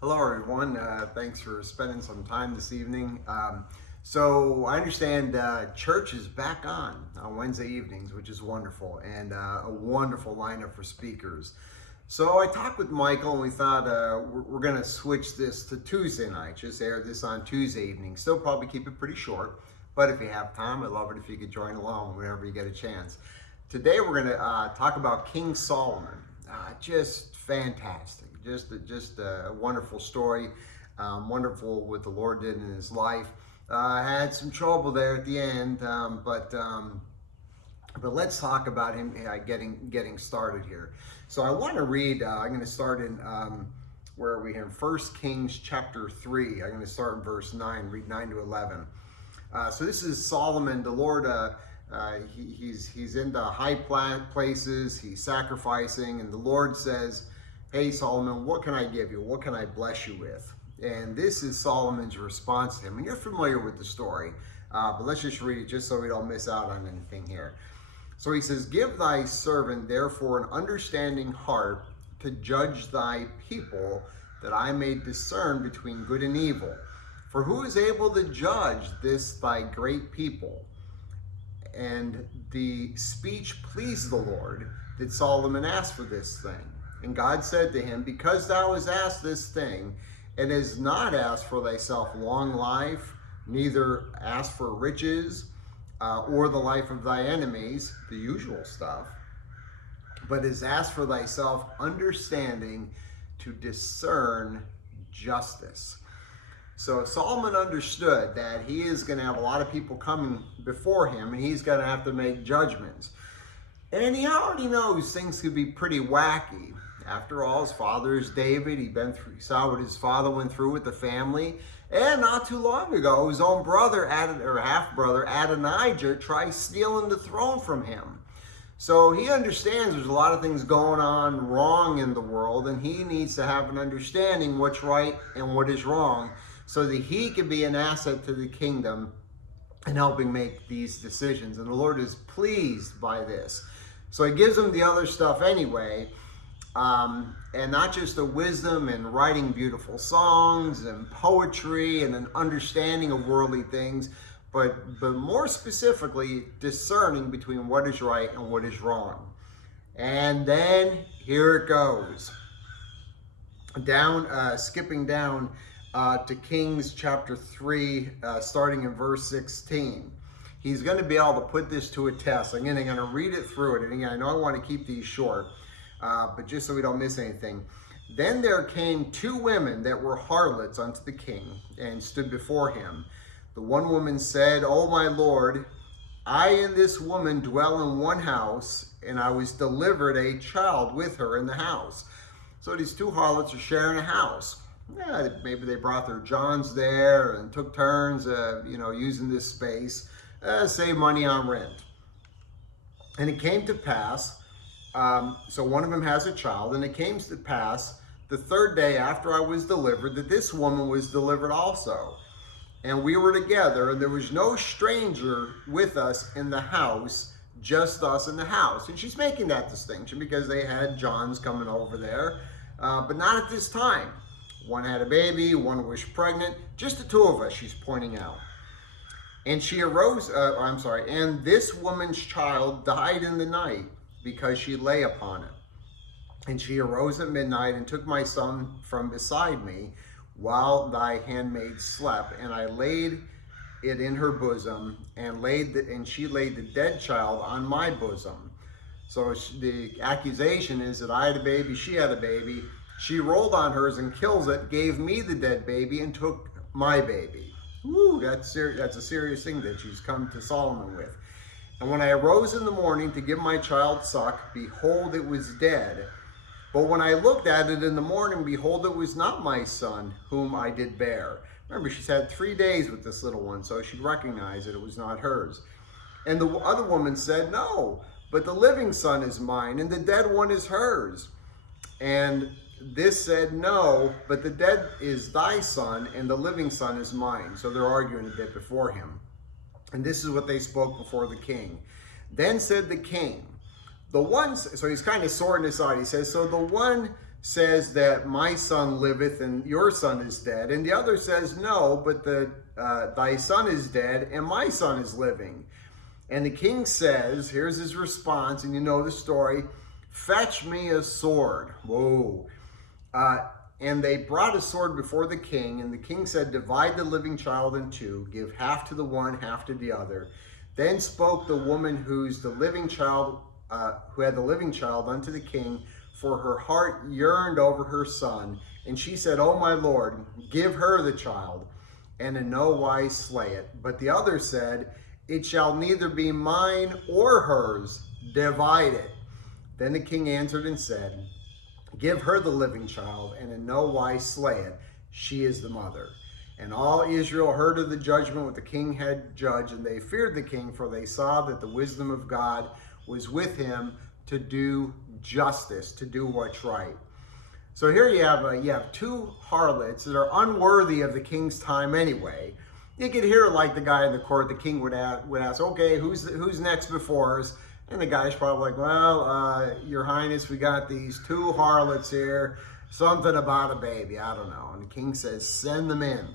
Hello, everyone. Thanks for spending some time this evening. So I understand church is back on Wednesday evenings, which is wonderful, and a wonderful lineup for speakers. So I talked with Michael, and we thought we're going to switch this to Tuesday night. Just air this on Tuesday evening. Still probably keep it pretty short, but if you have time, I'd love it if you could join along whenever you get a chance. Today we're going to talk about King Solomon. Just fantastic. Just a wonderful story. Wonderful what the Lord did in his life. Had some trouble there at the end, but let's talk about him getting started here. So I want to read. I'm going to start in where are we here? 1 Kings chapter 3. I'm going to start in verse 9. Read 9 to 11. So this is Solomon. The Lord. He's in the high places. He's sacrificing, and the Lord says, "Hey Solomon, what can I give you? What can I bless you with?" And this is Solomon's response to him. And you're familiar with the story, but let's just read it just so we don't miss out on anything here. So he says, "Give thy servant therefore an understanding heart to judge thy people, that I may discern between good and evil. For who is able to judge this thy great people?" And the speech pleased the Lord that Solomon asked for this thing. And God said to him, "Because thou hast asked this thing, and hast not asked for thyself long life, neither asked for riches, or the life of thy enemies," the usual stuff, "but has asked for thyself understanding to discern justice." So Solomon understood that he is going to have a lot of people coming before him, and he's going to have to make judgments. And he already knows things could be pretty wacky. After all, his father is David. He saw what his father went through with the family. And not too long ago, his own brother, half-brother, Adonijah, tried stealing the throne from him. So he understands there's a lot of things going on wrong in the world, and he needs to have an understanding what's right and what is wrong, so that he can be an asset to the kingdom and helping make these decisions. And the Lord is pleased by this. So he gives him the other stuff anyway, and not just the wisdom and writing beautiful songs and poetry and an understanding of worldly things, but more specifically discerning between what is right and what is wrong. And then here it goes. Skipping down to Kings chapter 3, starting in verse 16. He's going to be able to put this to a test. I'm going to read it through it. And again, I know I want to keep these short, but just so we don't miss anything. "Then there came two women that were harlots unto the king, and stood before him. The one woman said, O my lord, I and this woman dwell in one house, and I was delivered a child with her in the house." So these two harlots are sharing a house. Yeah, maybe they brought their Johns there and took turns, using this space, save money on rent. "And it came to pass," so one of them has a child, "and it came to pass the third day after I was delivered, that this woman was delivered also. And we were together, and there was no stranger with us in the house, just us in the house." And she's making that distinction because they had Johns coming over there, but not at this time. One had a baby, one was pregnant, just the two of us, she's pointing out. "And she arose, and this woman's child died in the night, because she lay upon it. And she arose at midnight and took my son from beside me, while thy handmaid slept, and I laid it in her bosom, and she laid the dead child on my bosom." So the accusation is that I had a baby, she had a baby. She rolled on hers and kills it, gave me the dead baby, and took my baby. Woo, that's a serious thing that she's come to Solomon with. "And when I arose in the morning to give my child suck, behold, it was dead. But when I looked at it in the morning, behold, it was not my son, whom I did bear." Remember, she's had 3 days with this little one, so she'd recognize that it was not hers. "And the other woman said, No, but the living son is mine, and the dead one is hers. And this said, No, but the dead is thy son, and the living son is mine." So they're arguing a bit before him. And this is what they spoke before the king. "Then said the king, the one," so he's kind of sorting this out. He says, "So the one says that my son liveth and your son is dead. And the other says, no, but thy son is dead and my son is living. And the king says, here's his response, and you know the story, fetch me a sword. Whoa. And they brought a sword before the king, and the king said, divide the living child in two, give half to the one, half to the other. Then spoke the woman who had the living child unto the king, for her heart yearned over her son. And she said, O my lord, give her the child, and in no wise slay it. But the other said, it shall neither be mine or hers, divide it. Then the king answered and said, give her the living child, and in no wise slay it. She is the mother. And all Israel heard of the judgment what the king had judged, and they feared the king, for they saw that the wisdom of God was with him to do justice, to do what's right. So here you have two harlots that are unworthy of the king's time anyway. You could hear like the guy in the court, the king would ask, okay, who's next before us? And the guy's probably like, well, your highness, we got these two harlots here, something about a baby, I don't know. And the king says, send them in.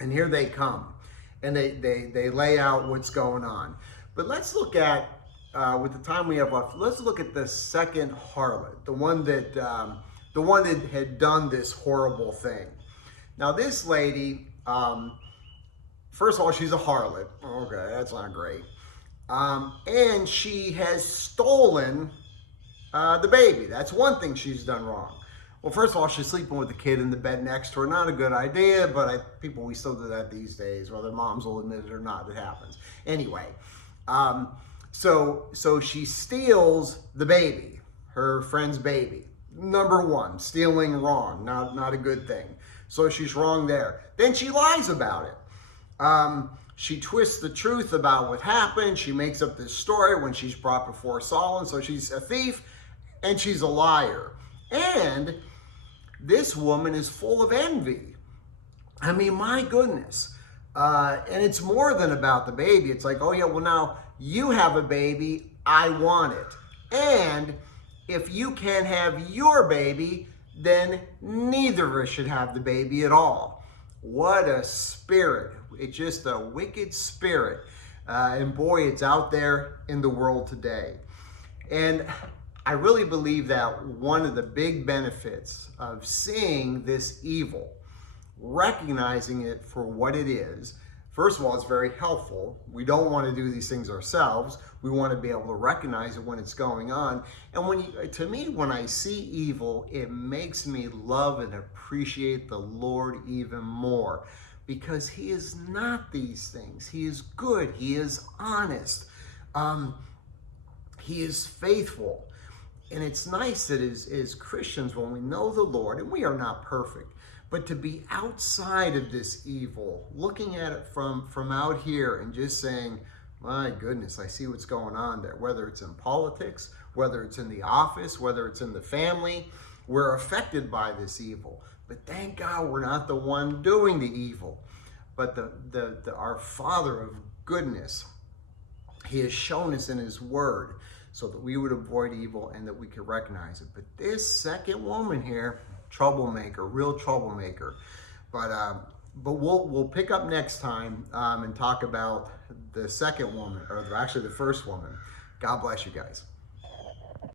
And here they come. And they lay out what's going on. But let's look at, with the time we have left, let's look at the second harlot, the one that had done this horrible thing. Now this lady, first of all, she's a harlot. Okay, that's not great. And she has stolen the baby. That's one thing she's done wrong. Well, first of all, she's sleeping with the kid in the bed next to her. Not a good idea, but we still do that these days, whether moms will admit it or not, it happens. Anyway, so she steals the baby, her friend's baby. Number one, stealing wrong, not a good thing. So she's wrong there. Then she lies about it. She twists the truth about what happened. She makes up this story when she's brought before Saul, and so she's a thief and she's a liar. And this woman is full of envy. I mean, my goodness. And it's more than about the baby. It's like, oh yeah, well now you have a baby, I want it. And if you can't have your baby, then neither of us should have the baby at all. What a spirit. It's just a wicked spirit. And boy, it's out there in the world today. And I really believe that one of the big benefits of seeing this evil, recognizing it for what it is, first of all, it's very helpful. We don't want to do these things ourselves. We want to be able to recognize it when it's going on. And to me, when I see evil, it makes me love and appreciate the Lord even more, because he is not these things. He is good. He is honest. He is faithful. And it's nice that as Christians, when we know the Lord, and we are not perfect, but to be outside of this evil, looking at it from out here and just saying, my goodness, I see what's going on there. Whether it's in politics, whether it's in the office, whether it's in the family, we're affected by this evil. But thank God we're not the one doing the evil. But our Father of goodness, he has shown us in his word so that we would avoid evil and that we could recognize it. But this second woman here, troublemaker, real troublemaker. But we'll pick up next time and talk about the second woman, or actually the first woman. God bless you guys.